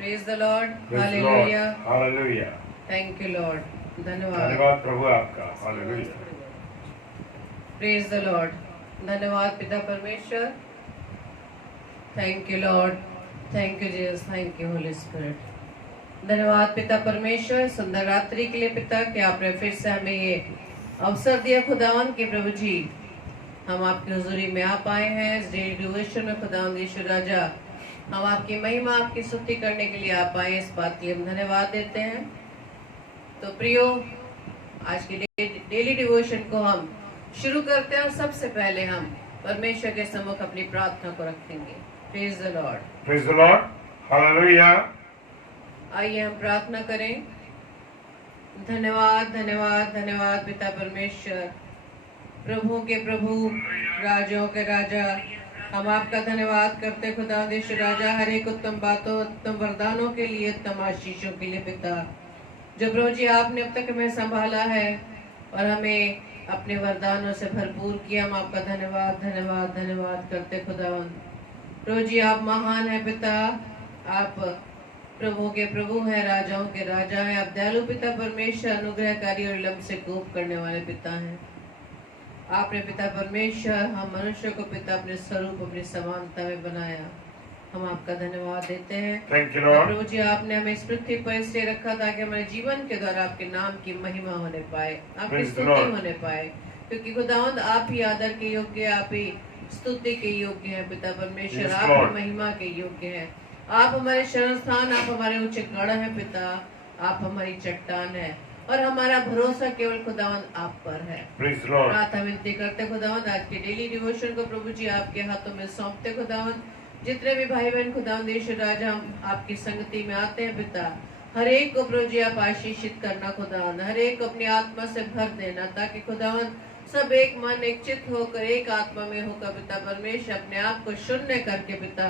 Praise the Lord. Praise the Lord. Hallelujah. Hallelujah. Thank you, Lord. धन्यवाद. धन्यवाद प्रभु आपका. Hallelujah. Praise the Lord. धन्यवाद पिता परमेश्वर. Thank you, Lord. Thank you, Jesus. Thank you, Holy Spirit. धन्यवाद पिता परमेश्वर, सुंदर रात्रि के लिए पिता कि आपने फिर से हमें ये अवसर दिया खुदावन के प्रभु जी, हम आपकी हुजूरी में आ पाए हैं इस डेली डिवोशन में। खुदावन यीशु राजा, हम आपकी महिमा, आपकी स्तुति करने के लिए आ पाए, इस बात के लिए हम धन्यवाद देते हैं। तो प्रियो, आज के डेली डिवोशन को हम शुरू करते हैं और सबसे पहले हम परमेश्वर के सम्मुख अपनी प्रार्थना को रखेंगे। Praise the Lord. Praise the Lord. Hallelujah. आइए हम प्रार्थना करें। धन्यवाद धन्यवाद धन्यवाद पिता परमेश्वर, प्रभु के प्रभु, राजाओं के राजा, हम आपका धन्यवाद करते खुदा देश राजा, हर एक उत्तम बातों, उत्तम वरदानों के लिए, उत्तम आशीषों के लिए पिता, जो प्रभु जी आपने अब तक हमें संभाला है और हमें अपने वरदानों से भरपूर किया। हम आपका धन्यवाद धन्यवाद धन्यवाद करते खुदावन। प्रभु जी आप महान है पिता, आप प्रभु के प्रभु हैं, राजाओं के राजा हैं, आप दयालु पिता परमेश्वर, अनुग्रहकारी और लम्ब से कोप करने वाले पिता हैं। आपने पिता परमेश्वर हम मनुष्य को पिता अपने स्वरूप, अपनी समानता में बनाया। हम आपका धन्यवाद देते हैं। Thank you, Lord. प्रभु जी आपने हमें इस पृथ्वी पर इसलिए रखा ताकि हमारे जीवन के द्वारा आपके नाम की महिमा होने पाए, आपकी Praise the स्तुति Lord. होने पाए, क्योंकि खुदावंद आप ही आदर के योग्य, आप ही स्तुति के योग्य हैं पिता परमेश्वर, Yes, आप Lord. ही महिमा के योग्य हैं। आप हमारे शरण स्थान, आप हमारे ऊंचे गढ़ हैं पिता, आप हमारी चट्टान है और हमारा भरोसा केवल खुदावंद आप पर है। Praise the Lord. प्रार्थना विनती करते खुदावंद, आज के डेली डिवोशन को प्रभु जी आपके हाथों में सौंपते खुदावंद। जितने भी भाई बहन खुदावंद यीशु राजा हम आपकी संगति में आते हैं पिता, हर एक को प्रभु जी आप आशीषित करना खुदावंद, हर एक को अपनी आत्मा से भर देना, ताकि खुदावंद सब एक मन, एक चित्त होकर, एक आत्मा में होकर पिता परमेश्वर अपने आप को शून्य करके पिता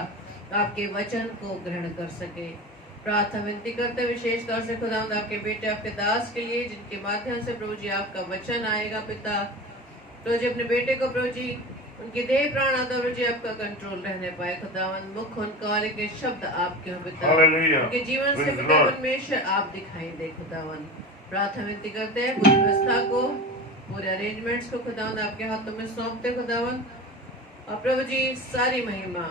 आपके वचन को ग्रहण कर सके। प्रार्थना विनती करते विशेष तौर से खुदावंद आपके बेटे, आपके दास के लिए, जिनके माध्यम से प्रभु जी आपका वचन आएगा पिता। प्रभु जी अपने बेटे को प्रभु जी उनके देह प्राण आता प्रभु जी आपका कंट्रोल रहने पाए खुदावंद, मुख उनका और के शब्द आपके हो पिता, Hallelujah. उनके जीवन से Praise the पिता Lord. परमेश्वर आप दिखाई दे खुदावंद। प्रार्थना विनती करते हैं पूरी व्यवस्था को, पूरे अरेंजमेंट्स को खुदावंद आपके हाथों में सौंपते खुदावंद। और प्रभु जी सारी महिमा,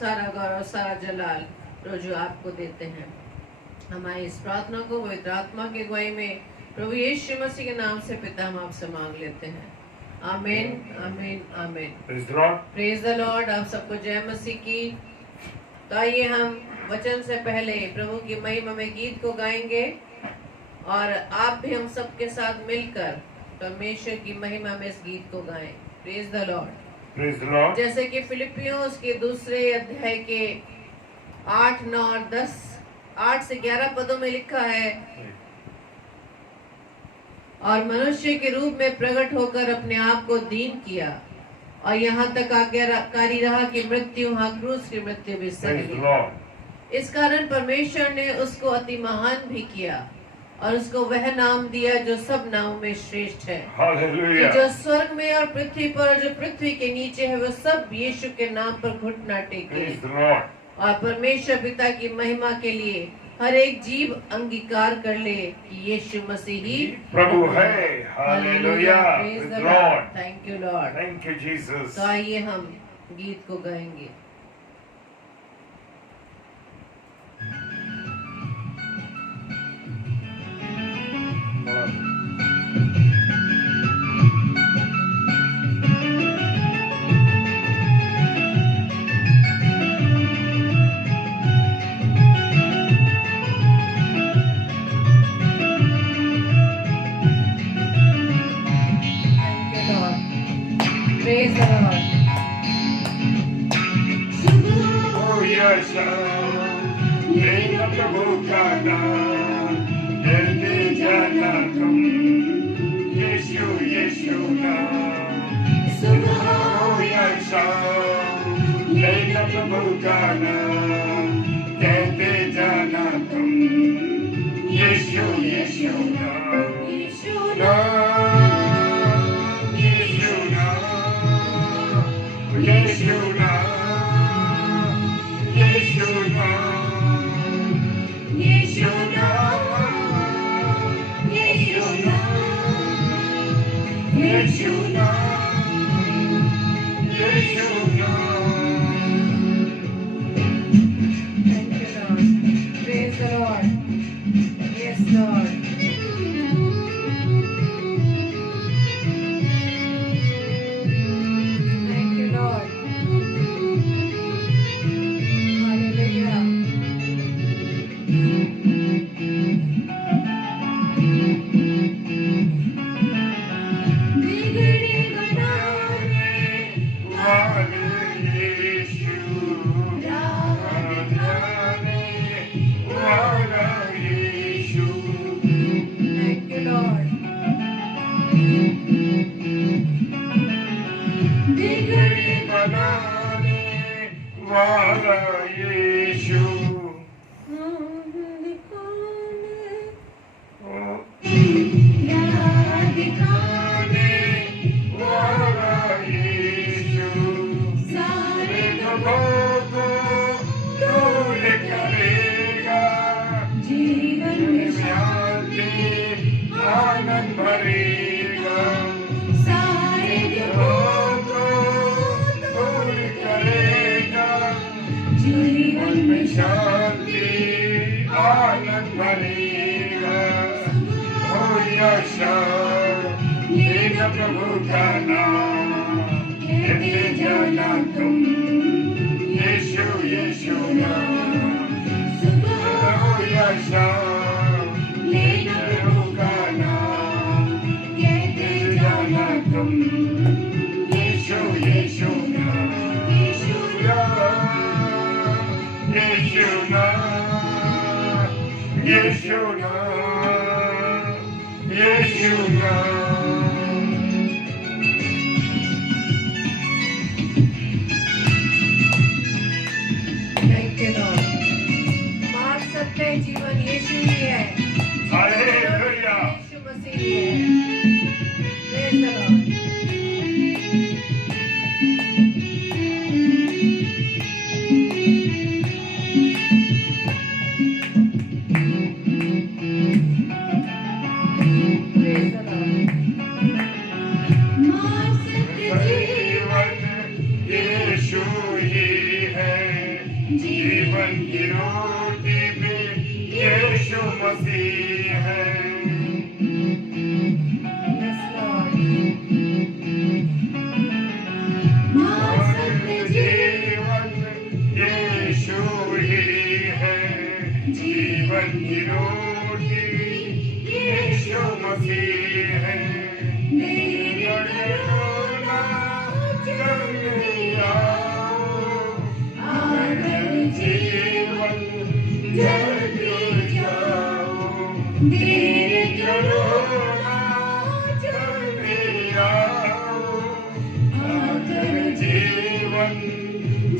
सारा गौरव, सारा जलाल प्रभु जी आपको देते हैं। हमारी इस प्रार्थना को पवित्र आत्मा की अगुवाई में प्रभु यीशु मसीह के नाम से पिता हम आपसे मांग लेते हैं। आमीन आमीन आमीन। Praise the Lord. Praise the Lord. आप सबको जय मसीह की। तो आइए हम वचन से पहले प्रभु की महिमा में गीत को गाएंगे और आप भी हम सबके साथ मिलकर परमेश्वर की महिमा में इस गीत को गाएं। Praise the Lord. Praise the Lord. जैसे कि फिलिपियों उसके दूसरे अध्याय के 8, 9 और 10, 8 से 11 पदों में लिखा है, और मनुष्य के रूप में प्रकट होकर अपने आप को दीन किया और यहाँ तक आज्ञाकारी रहा कि मृत्यु, हाँ क्रूस की मृत्यु भी सह Praise the ली। Lord. इस कारण परमेश्वर ने उसको अति महान भी किया और उसको वह नाम दिया जो सब नामों में श्रेष्ठ है, कि Hallelujah. जो स्वर्ग में और पृथ्वी पर और जो पृथ्वी के नीचे है वो सब यीशु के नाम पर घुटना टेके Praise the Lord. और परमेश्वर पिता की महिमा के लिए हर एक जीव अंगीकार कर ले कि यीशु मसीह ही प्रभु है. Hallelujah. Praise Praise the the Lord. Lord. Thank you Lord. Thank you, Jesus. तो आइए हम गीत को गाएंगे। Thank you Lord. Praise the Lord. Oh yes, लेना प्रभु का नाम, कहते जाना तुम, यीशु यीशु नाम। Oh yes, लेना प्रभु का नाम, कहते जाना तुम, यीशु यीशु नाम। नाम, यीशु नाम, यीशु नाम, यीशु नाम, यशो लेना प्रभु का नाम कहते जाना तुम यीशु यीशु नाम सुबह हो या शाम लेना प्रभु का नाम कहते जाना तुम यीशु यीशु नाम यीशु नाम यीशु नाम यीशु नाम यीशु नाम थैंक यू लॉर्ड। मार्ग सत्य जीवन यीशु ही है। हालेलुया यीशु मसीह ही है। Praise the Lord. Praise the Lord. मार्ग सत्य जीवन यीशु ही है जीवन की रोटी भी यीशु मसीह है यस लॉर्ड। मार्ग सत्य जीवन यीशु ही है जीवन की रोटी यीशु मसीह है जीवन जल्दी जाओ देर करो ना जल्दी आओ आकर जीवन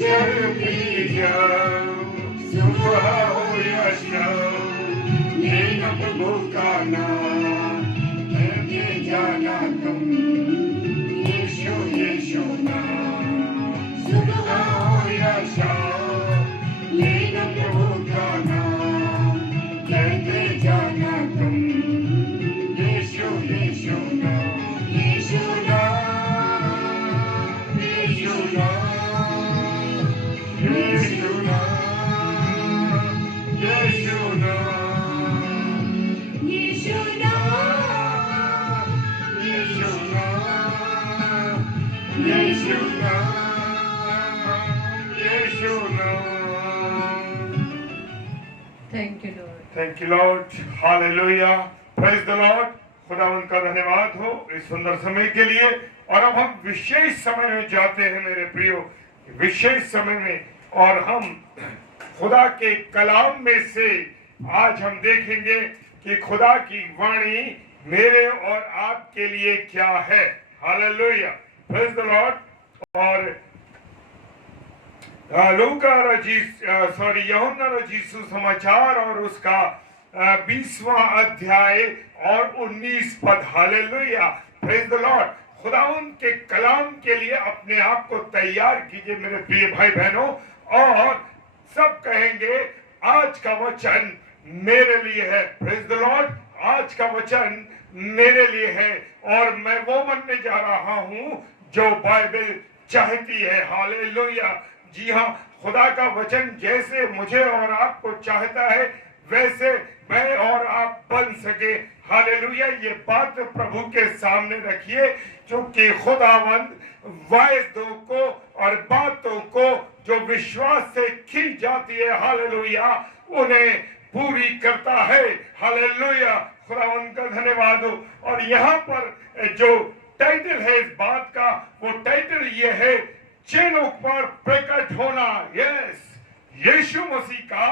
जल्दी जाओ सुबह हो या शाम लेना प्रभु का नाम कहते जाना तुम यीशु यीशु नाम सुबह हो या शाम लेना प्रभु का नाम कहते जाना तुम यीशु यीशु नाम यीशु नाम यीशु नाम यीशु नाम यीशु नाम यीशु नाम यीशु नाम यीशु नाम यीशु नाम thank you Lord. Thank you Lord hallelujah praise the Lord खुदा उनका धन्यवाद हो इस सुंदर समय के लिए। और अब हम विशेष समय में जाते हैं मेरे प्रियो, विशेष समय में, और हम खुदा के कलाम में से आज हम देखेंगे कि खुदा की वाणी मेरे और आपके लिए क्या है। Hallelujah praise the Lord. और लूका यूहन्ना रचित समाचार और उसका 20वां अध्याय और 19 पद। Hallelujah praise the Lord. खुदावंद के कलाम के लिए अपने आप को तैयार कीजिए मेरे प्रिय भाई बहनों, और सब कहेंगे आज का वचन मेरे लिए है। Praise the Lord. आज का वचन मेरे लिए है और मैं वो बनने जा रहा हूं जो बाइबल चाहती है। हालेलुया। जी हाँ, खुदा का वचन जैसे मुझे और आपको चाहता है वैसे मैं और आप बन सके। हालेलुया। ये बात प्रभु के सामने रखिए, क्योंकि खुदावंद वायदों को और बातों को जो विश्वास से की जाती है, हालेलुया, उन्हें पूरी करता है। हालेलुया। खुदावंद का धन्यवाद हो। और यहाँ पर जो टाइटल है इस बात का, वो टाइटल ये है, चेलों पर प्रकट होना। यस, यीशु मसीह का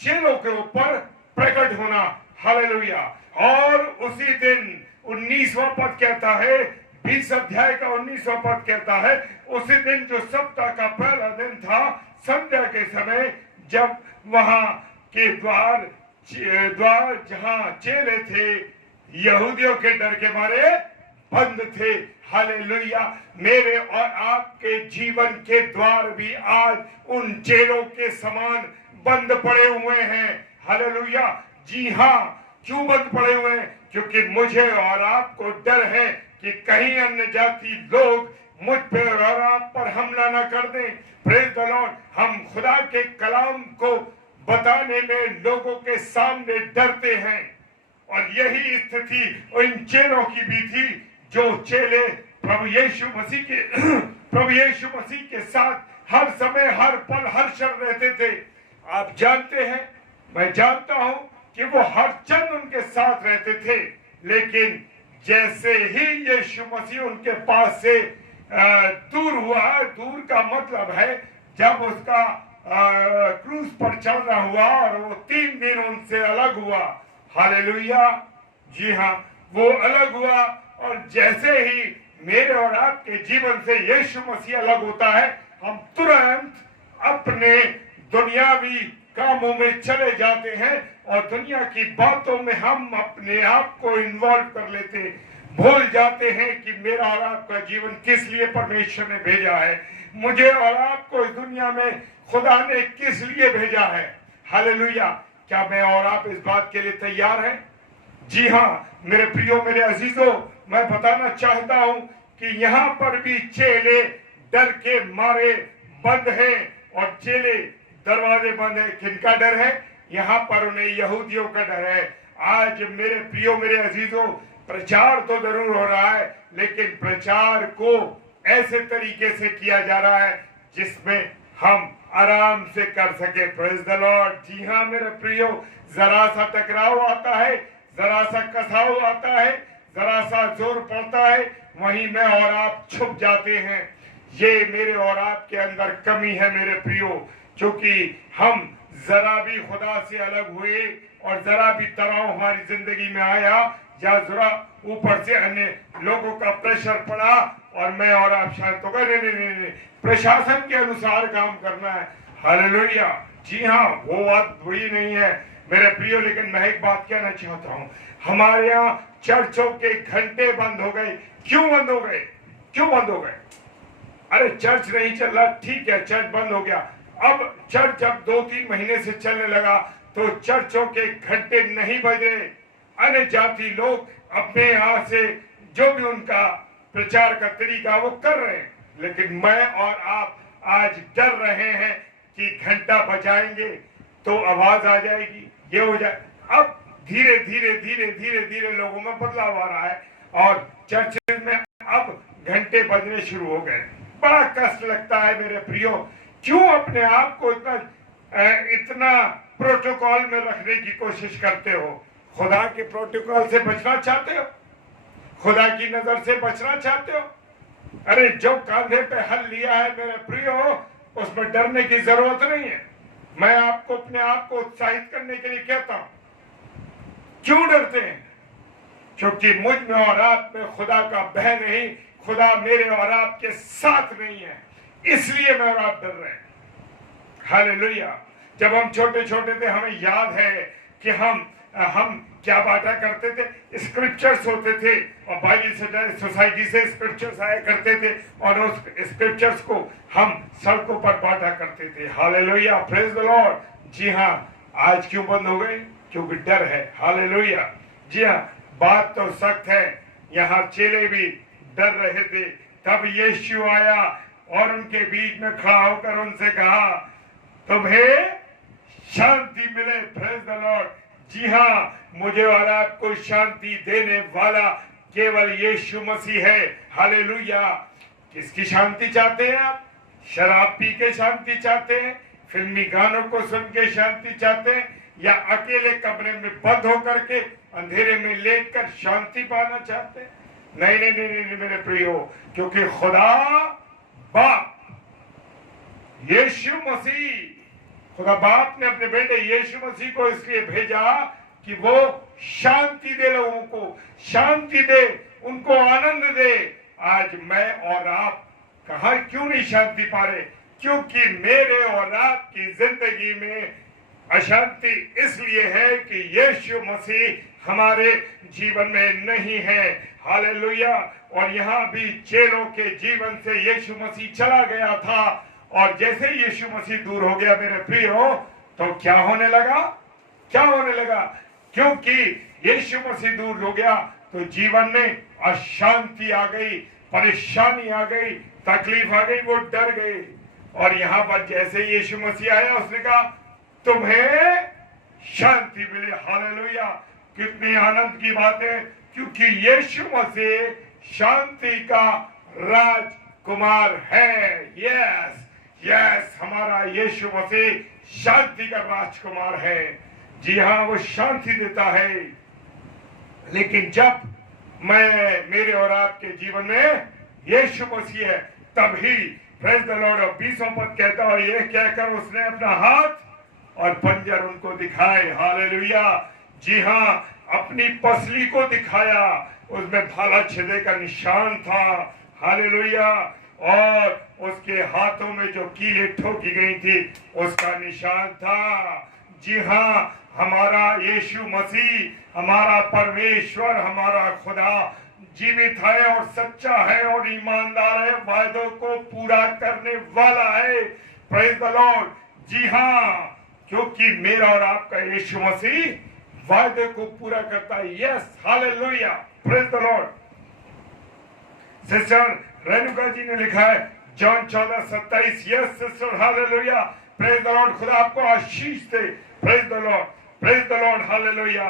चेलों के ऊपर प्रकट होना। हालेलुया। और उसी दिन 19वां पद कहता है, 20 अध्याय का 19वां पद कहता है, उसी दिन जो सप्ताह का पहला दिन था, संध्या के समय, जब वहां के द्वार जहां चेले थे, यहूदियों के डर के मारे बंद थे। हालेलुया। मेरे और आपके जीवन के द्वार भी आज उन चेलों के समान बंद पड़े हुए हैं। हालेलुया। जी हाँ, क्यों बंद पड़े हुए हैं? क्योंकि मुझे और आपको डर है कि कहीं अन्य जाति लोग मुझ पर और आप पर हमला न कर दें। Praise the Lord. हम खुदा के कलाम को बताने में लोगों के सामने डरते हैं और यही स्थिति इन चेलों की भी थी, जो चेले प्रभु यीशु मसीह के साथ हर समय, हर पल, हर क्षण रहते थे। आप जानते हैं, मैं जानता हूं कि वो हर क्षण उनके साथ रहते थे, लेकिन जैसे ही यीशु मसीह उनके पास से दूर हुआ, दूर का मतलब है जब उसका क्रूस पर चलना हुआ और वो 3 दिन उनसे अलग हुआ। हालेलुया, जी हाँ, वो अलग हुआ। और जैसे ही मेरे और आपके जीवन से यीशु मसीह अलग होता है, हम तुरंत अपने दुनियावी कामों में चले जाते हैं और दुनिया की बातों में हम अपने आप को इन्वॉल्व कर लेते हैं। भूल जाते हैं कि मेरा और आपका जीवन किस लिए परमेश्वर ने भेजा है, मुझे और आपको इस दुनिया में खुदा ने किस लिए भेजा है। हालेलुया, क्या मैं और आप इस बात के लिए तैयार हैं? जी हाँ मेरे प्रियो, मेरे अजीजों, मैं बताना चाहता हूं कि यहाँ पर भी चेले डर के मारे बंद हैं। और चेले दरवाजे बंद है, किनका डर है? यहाँ पर उन्हें यहूदियों का डर है। आज मेरे प्रियो, मेरे अजीजों, प्रचार तो जरूर हो रहा है, लेकिन प्रचार को ऐसे तरीके से किया जा रहा है जिसमें हम आराम से कर सके। Praise the Lord. जी हाँ मेरे प्रियो, जरा सा टकराव आता है, जरा सा कसाव आता है, जरा सा जोर पड़ता है, वहीं मैं और आप छुप जाते हैं। ये मेरे और आपके अंदर कमी है मेरे प्रियो, क्योंकि हम जरा भी खुदा से अलग हुए और जरा भी तनाव हमारी जिंदगी में आया, या जरा ऊपर से अन्य लोगों का प्रेशर पड़ा और मैं और आप शांत हो गए। नहीं, प्रशासन के अनुसार काम करना है। हालेलुया, जी हाँ, वो बात बुरी नहीं है मेरे प्रियो, लेकिन मैं एक बात कहना चाहता हूँ, हमारे यहाँ चर्चों के घंटे बंद हो गए। क्यों बंद हो गए? क्यों बंद हो गए? अरे चर्च नहीं चल रहा, ठीक है, चर्च बंद हो गया। अब चर्च जब 2-3 महीने से चलने लगा तो चर्चों के घंटे नहीं बज रहे। अन्य जाति लोग अपने यहाँ से जो भी उनका प्रचार का तरीका वो कर रहे हैं, लेकिन मैं और आप आज डर रहे हैं कि घंटा बजाएंगे तो आवाज आ जाएगी, ये हो जाए। अब धीरे धीरे लोगों में बदलाव आ रहा है और चर्च में अब घंटे बजने शुरू हो गए। बड़ा कष्ट लगता है मेरे प्रियो, क्यों अपने आप को इतना प्रोटोकॉल में रखने की कोशिश करते हो? खुदा के प्रोटोकॉल से बचना चाहते हो? खुदा की नजर से बचना चाहते हो? अरे जो कांधे पे हल लिया है मेरे प्रियो, उसमें डरने की जरूरत नहीं है। मैं आपको अपने आप को उत्साहित करने के लिए कहता हूं। क्यों डरते हैं? क्योंकि मुझ में और आप में खुदा का भय नहीं, खुदा मेरे और आपके साथ नहीं है, इसलिए मैं और आप डर रहे हैं। हालेलुया। जब हम छोटे छोटे थे, हमें याद है कि हम क्या बांटा करते थे? स्क्रिप्चर्स होते थे और बाइबल सोसाइटी से स्क्रिप्चर्स आया करते थे और उस स्क्रिप्चर्स को हम सड़कों पर बांटा करते थे। Hallelujah, praise the Lord. जी हाँ, आज क्यों बंद हो गए? क्योंकि डर है। हालेलुया। जी हाँ, बात तो सख्त है। यहाँ चेले भी डर रहे थे। तब यीशु आया और उनके बीच में खड़ा होकर उनसे कहा, तुम्हें शांति मिले। Praise the Lord. जी हाँ, मुझे और आपको शांति देने वाला केवल यीशु मसीह है। हालेलुया। किसकी शांति चाहते हैं आप? शराब पी के शांति चाहते हैं? फिल्मी गानों को सुन के शांति चाहते हैं? या अकेले कमरे में बंद होकर के अंधेरे में लेटकर शांति पाना चाहते हैं? नहीं नहीं नहीं नहीं मेरे प्रियो, क्योंकि खुदा बाप यीशु मसीह, खुदा बाप ने अपने बेटे यीशु मसीह को इसलिए भेजा कि वो शांति दे, लोगों को शांति दे, उनको आनंद दे। आज मैं और आप कहाँ क्यों नहीं शांति पा रहे? क्योंकि मेरे और आपकी जिंदगी में अशांति इसलिए है कि यीशु मसीह हमारे जीवन में नहीं है। हालेलुया। और यहाँ भी चेलों के जीवन से यीशु मसीह चला गया था और जैसे यीशु मसीह दूर हो गया मेरे प्रियो, तो क्या होने लगा? क्या होने लगा? क्योंकि यीशु मसीह दूर हो गया तो जीवन में अशांति आ गई, परेशानी आ गई, तकलीफ आ गई, वो डर गए। और यहाँ पर जैसे यीशु मसीह आया, उसने कहा तुम्हें शांति मिले। हालेलुया। कितनी आनंद की बात है, क्योंकि यीशु मसीह शांति का राजकुमार है। यस यस, हमारा यीशु मसीह शांति का राजकुमार है। जी हाँ, वो शांति देता है। लेकिन जब मेरे और आपके जीवन में यीशु मसीह है, तभी प्रेज द लॉर्ड। 20वां पद कहता है, ये कहकर उसने अपना हाथ और पंजर उनको दिखाए। हालेलुया। जी हाँ, अपनी पसली को दिखाया, उसमें भाला छेदे का निशान था। हालेलुया। और उसके हाथों में जो कीलें ठोकी गई थी उसका निशान था। जी हाँ, हमारा यीशु मसीह, हमारा परमेश्वर, हमारा खुदा जीवित है और सच्चा है और ईमानदार है, वायदों को पूरा करने वाला है। Praise the Lord. जी हाँ, क्योंकि मेरा और आपका यीशु मसीह वायदे को पूरा करता है। Yes, hallelujah, praise the Lord. Sister Renuka ji ने लिखा है John 14:27। Yes sister, hallelujah, praise the Lord. खुदा आपको आशीष दे। Praise the Lord, praise the Lord, hallelujah.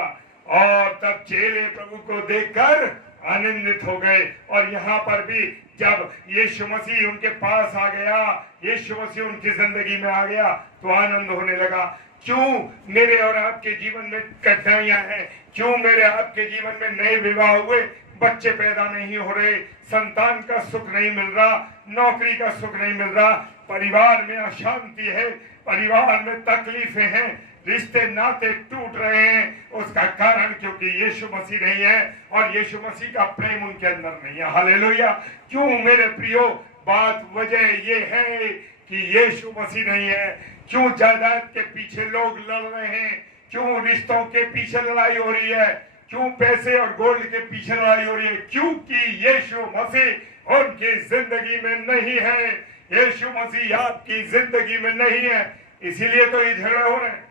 और तब चेले प्रभु को देखकर आनंदित हो गए। और यहाँ पर भी जब यीशु मसीह उनके पास आ गया, यीशु मसीह उनकी जिंदगी में आ गया, तो आनंद होने लगा। क्यों मेरे और आपके जीवन में कठिनाइयां हैं? क्यों मेरे आपके जीवन में नए विवाह हुए, बच्चे पैदा नहीं हो रहे, संतान का सुख नहीं मिल रहा, नौकरी का सुख नहीं मिल रहा, परिवार में अशांति है, परिवार में तकलीफें हैं, रिश्ते नाते टूट रहे हैं? उसका कारण क्योंकि यीशु मसीह नहीं है और यीशु मसीह का प्रेम उनके अंदर नहीं है। हालेलुया। क्यों मेरे प्रियो? बात वजह ये है कि यीशु मसीह नहीं है। क्यों जायदाद के पीछे लोग लड़ रहे हैं? क्यों रिश्तों के पीछे लड़ाई हो रही है? क्यों पैसे और गोल्ड के पीछे लड़ाई हो रही है? क्योंकि यीशु मसीह उनकी जिंदगी में नहीं है। यीशु मसीह आपकी जिंदगी में नहीं है, इसीलिए तो ये झगड़े हो रहे हैं।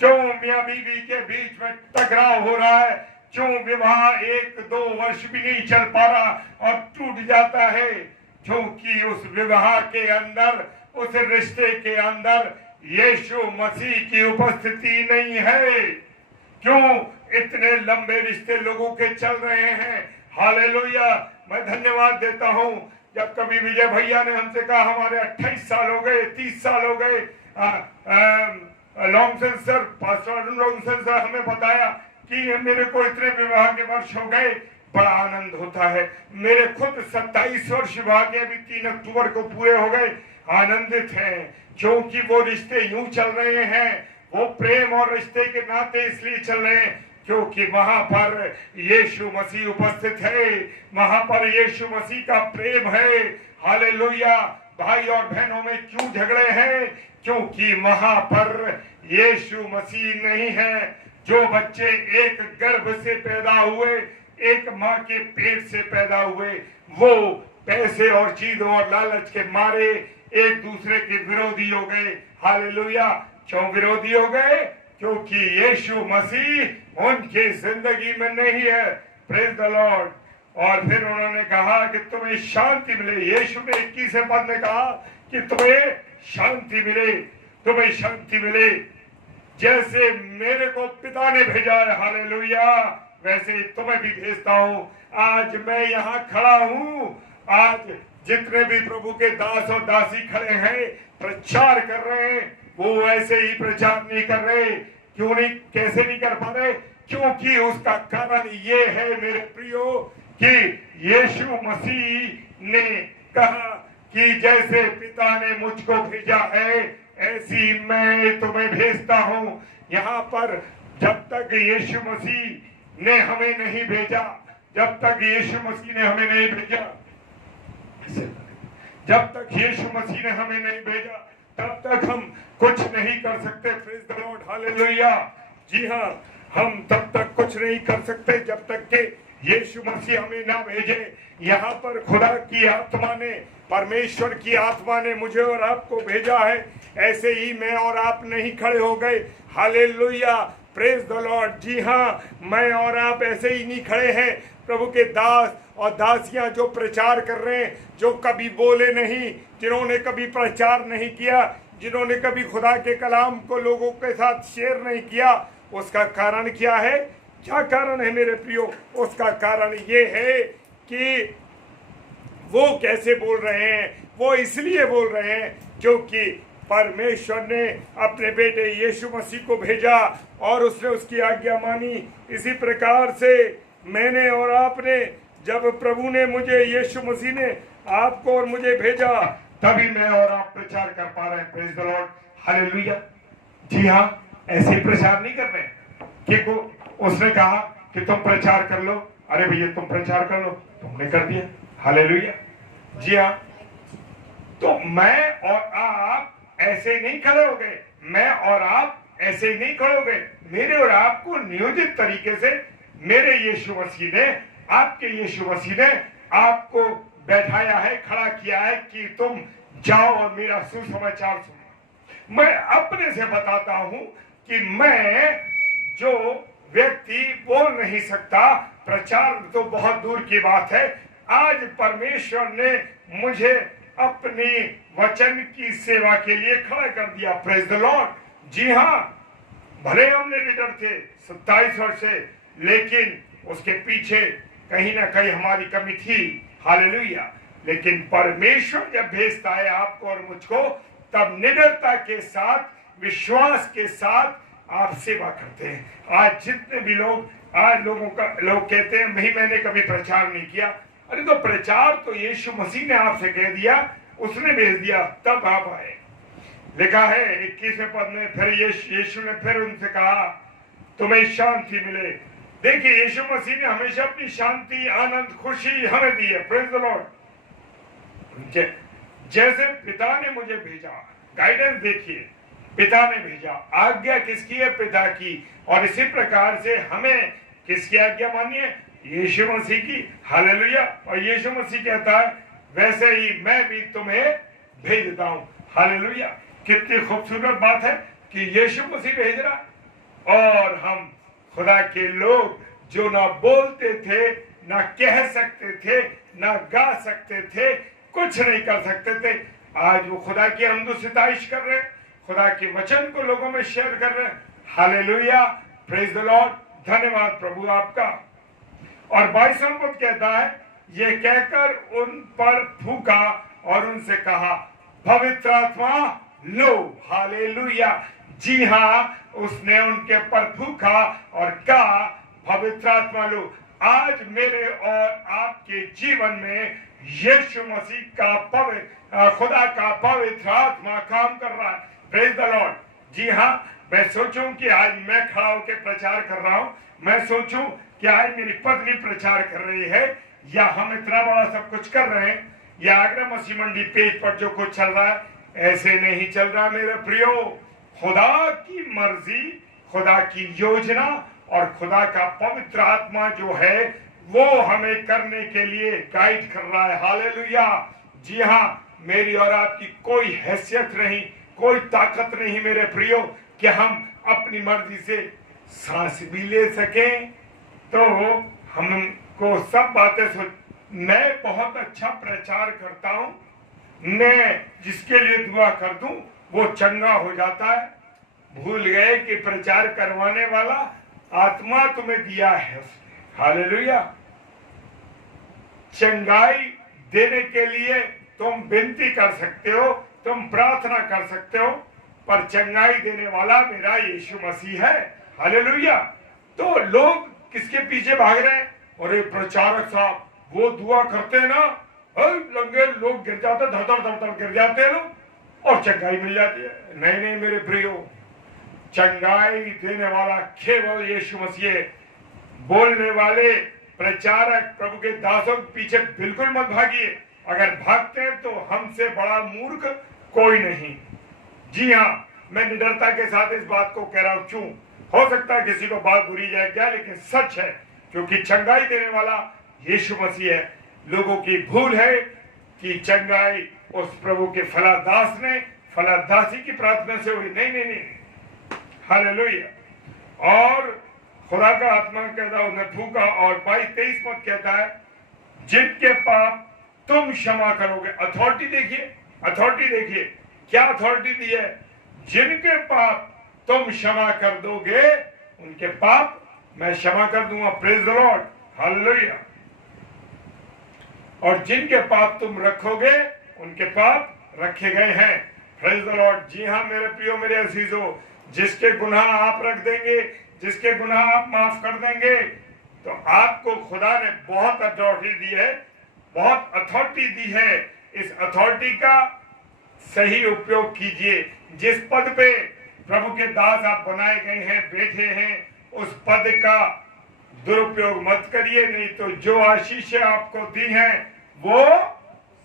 क्यों मियां बीवी के बीच में टकराव हो रहा है? क्यों विवाह 1-2 वर्ष भी नहीं चल पा रहा और टूट जाता है? क्योंकि उस विवाह के अंदर, उस रिश्ते के अंदर यीशु मसीह की उपस्थिति नहीं है। क्यों इतने लंबे रिश्ते लोगों के चल रहे हैं? हालेलुया। मैं धन्यवाद देता हूं, जब कभी विजय भैया ने हमसे कहा हमारे 28 साल हो गए, 30 साल हो गए, लॉन्गसन सर, पास्टर लॉन्गसन सर हमें बताया कि मेरे को इतने विवाह के वर्ष हो गए, बड़ा आनंद होता है। मेरे खुद 27 वर्ष विवाह के अभी 3 अक्टूबर को पूरे हो गए। आनंदित हैं क्योंकि वो रिश्ते यूं चल रहे हैं, वो प्रेम और रिश्ते के नाते इसलिए चल रहे हैं क्योंकि वहां पर यीशु मसीह उपस्थित है, वहां पर यीशु मसीह का प्रेम है। हालेलुया। भाई और बहनों में क्यों झगड़े हैं? क्योंकि वहां पर यीशु मसीह नहीं है। जो बच्चे एक गर्भ से पैदा हुए, एक माँ के पेट से पैदा हुए, वो पैसे और चीजों और लालच के मारे एक दूसरे के विरोधी हो गए। हालेलुया। क्यों विरोधी हो गए? क्योंकि यीशु मसीह उनकी जिंदगी में नहीं है। Praise the Lord. और फिर उन्होंने कहा कि तुम्हें शांति मिले। यीशु ने 21वें पद में कहा कि तुम्हें शांति मिले, तुम्हें शांति मिले। जैसे मेरे को पिता ने भेजा है, हालेलुया, वैसे ही तुम्हें भी भेजता हूं। आज मैं यहाँ खड़ा हूं, आज जितने भी प्रभु के दास और दासी खड़े हैं, प्रचार कर रहे हैं, वो ऐसे ही प्रचार नहीं कर रहे। क्यों नहीं, कैसे नहीं कर पा रहे? क्योंकि उसका कारण ये है मेरे प्रियो कि यीशु मसीह ने कहा कि जैसे पिता ने मुझको भेजा है, ऐसी मैं तुम्हें भेजता हूं। यहाँ पर जब तक यीशु मसीह ने हमें नहीं भेजा, जब तक यीशु मसीह ने हमें नहीं भेजा, जब तक यीशु मसीह ने हमें नहीं भेजा, तब तक हम कुछ नहीं कर सकते। Praise the Lord. हालेलुया। जी हाँ, हम तब तक कुछ नहीं कर सकते जब तक के यीशु मसीह हमें ना भेजे। यहाँ पर खुदा की आत्मा ने, परमेश्वर की आत्मा ने मुझे और आपको भेजा है। ऐसे ही मैं और आप नहीं खड़े हो गए। हालेलुया। Praise the Lord. जी हाँ, मैं और आप ऐसे ही नहीं खड़े हैं। प्रभु के दास और दासियां जो प्रचार कर रहे हैं, जो कभी बोले नहीं, जिन्होंने कभी प्रचार नहीं किया, जिन्होंने कभी खुदा के कलाम को लोगों के साथ शेयर नहीं किया, उसका कारण क्या है? क्या कारण है मेरे प्रियो? उसका कारण ये है कि वो कैसे बोल रहे हैं? वो इसलिए बोल रहे हैं क्योंकि परमेश्वर ने अपने बेटे यीशु मसीह को भेजा और उसने उसकी आज्ञा मानी। इसी प्रकार से मैंने और आपने, जब प्रभु ने मुझे, यीशु मसीह ने आपको और मुझे भेजा, तभी मैं और आप प्रचार कर पा रहे हैं। Praise the Lord, hallelujah. जी हाँ, ऐसे प्रचार नहीं कर रहे कि उसने कहा कि तुम प्रचार कर लो, अरे भैया तुम प्रचार कर लो, तुमने कर दिया, हालेलुया। जी हाँ, तो मैं और आप ऐसे नहीं खड़े हो गए, मैं और आप ऐसे नहीं खड़े हो गए। मेरे और आपको नियोजित तरीके से मेरे यीशु मसीह ने, आपके यीशु मसीह ने आपको बैठाया है, खड़ा किया है कि तुम जाओ और मेरा सुसमाचार सुनो। मैं अपने से बताता हूं कि मैं, जो व्यक्ति बोल नहीं सकता, प्रचार तो बहुत दूर की बात है, आज परमेश्वर ने मुझे अपनी वचन की सेवा के लिए खड़ा कर दिया। Praise the Lord. जी हाँ, भले हमने लीडर थे 27 वर्ष से, लेकिन उसके पीछे कहीं ना कहीं हमारी कमी थी, हालेलुया। लेकिन परमेश्वर जब भेजता है आपको और मुझको, तब निडरता के साथ, विश्वास के साथ आप सेवा करते हैं। आज जितने भी लोग, आज लोग कहते हैं भाई मैंने कभी प्रचार नहीं किया। अरे तो प्रचार तो यीशु मसीह ने आपसे कह दिया, उसने भेज दिया, तब आप आए। लिखा है 21वें पद में, फिर यीशु ने फिर उनसे कहा तुम्हें शांति मिले। देखिए, यीशु मसीह ने हमेशा अपनी शांति, आनंद, खुशी हमें दी है। Praise the Lord. जैसे पिता ने मुझे भेजा, गाइडेंस देखिए, पिता ने भेजा, आज्ञा किसकी है? पिता की। और इसी प्रकार से हमें किसकी आज्ञा माननी है? यीशु मसीह की, हालेलुया। और यीशु मसीह कहता है वैसे ही मैं भी तुम्हें भेज देता हूं, हालेलुया। कितनी खूबसूरत बात है कि यीशु मसीह भेज रहा। और हम खुदा के लोग जो ना बोलते थे, ना कह सकते थे, ना गा सकते थे, कुछ नहीं कर सकते थे, आज वो खुदा की हमदो सिताइश कर रहे हैं, खुदा के वचन को लोगों में शेयर कर रहे हैं, हालेलुया। Praise the Lord. धन्यवाद प्रभु आपका। और 22वां पद कहता है, ये कहकर उन पर फूका और उनसे कहा पवित्र आत्मा लो, हालेलुया। जी हाँ, उसने उनके पर फूका और कहा पवित्र आत्मा लो। आज मेरे और आपके जीवन में यीशु मसीह का खुदा का पवित्र आत्मा काम कर रहा है। Praise the Lord. जी हाँ, मैं सोचूं कि आज मैं खड़ा होकर प्रचार कर रहा हूं, मैं सोचूं कि आज मेरी पत्नी प्रचार कर रही है, या हम इतना बड़ा सब कुछ कर रहे हैं, या आगरा मसीह मंडी पेज पर जो कुछ चल रहा है, ऐसे नहीं चल रहा मेरे प्रियो। खुदा की मर्जी, खुदा की योजना और खुदा का पवित्र आत्मा जो है वो हमें करने के लिए गाइड कर रहा है, हालेलुया। जी हाँ, मेरी और आपकी कोई हैसियत नहीं, कोई ताकत नहीं मेरे प्रियो कि हम अपनी मर्जी से सांस भी ले सकें। तो हमको सब बातें मैं बहुत अच्छा प्रचार करता हूं, मैं जिसके लिए दुआ कर दूं वो चंगा हो जाता है। भूल गए कि प्रचार करवाने वाला आत्मा तुम्हें दिया है, हालेलुया। चंगाई देने के लिए तुम विनती कर सकते हो, तुम प्रार्थना कर सकते हो, पर चंगाई देने वाला मेरा यीशु मसीह है, हालेलुया। तो लोग किसके पीछे भाग रहे हैं? अरे प्रचारक साहब वो दुआ करते हैं ना, लंगे लोग गिर जाते, धड़ गिर जाते हैं लोग और चंगाई मिल जाती है। नहीं नहीं मेरे प्रियो, चंगाई देने वाला केवल यीशु मसीह। बोलने वाले प्रचारक, प्रभु के दासों के पीछे बिल्कुल मत भागिए। अगर भागते हैं तो हमसे बड़ा मूर्ख कोई नहीं। जी हाँ, मैं निडरता के साथ इस बात को कह रहा हूं। क्यों? हो सकता है किसी को बात बुरी जाए क्या, लेकिन सच है, क्योंकि चंगाई देने वाला यीशु मसीह है। लोगों की भूल है कि चंगाई उस प्रभु के फलादास ने, फलादासी की प्रार्थना से हुई। नहीं नहीं नहीं, हालेलुया। और खुदा का आत्मा कहता है उन्हें फूका। और 22-23 पद कहता है जिनके पाप तुम क्षमा करोगे। अथॉरिटी देखिए, अथॉरिटी देखिए, क्या अथॉरिटी दी है? जिनके पाप तुम क्षमा कर दोगे उनके पाप मैं क्षमा कर दूंगा। Praise the Lord, hallelujah. और जिनके पाप तुम रखोगे उनके पाप रखे गए हैं। Praise the Lord. जी हाँ मेरे प्रियो, मेरे अजीजों, जिसके गुनाह आप रख देंगे, जिसके गुनाह आप माफ कर देंगे, तो आपको खुदा ने बहुत अथॉरिटी दी है, बहुत अथॉरिटी दी है। इस अथॉरिटी का सही उपयोग कीजिए। जिस पद पे प्रभु के दास आप बनाए गए हैं, बैठे हैं, उस पद का दुरुपयोग मत करिए, नहीं तो जो आशीषें आपको दी हैं वो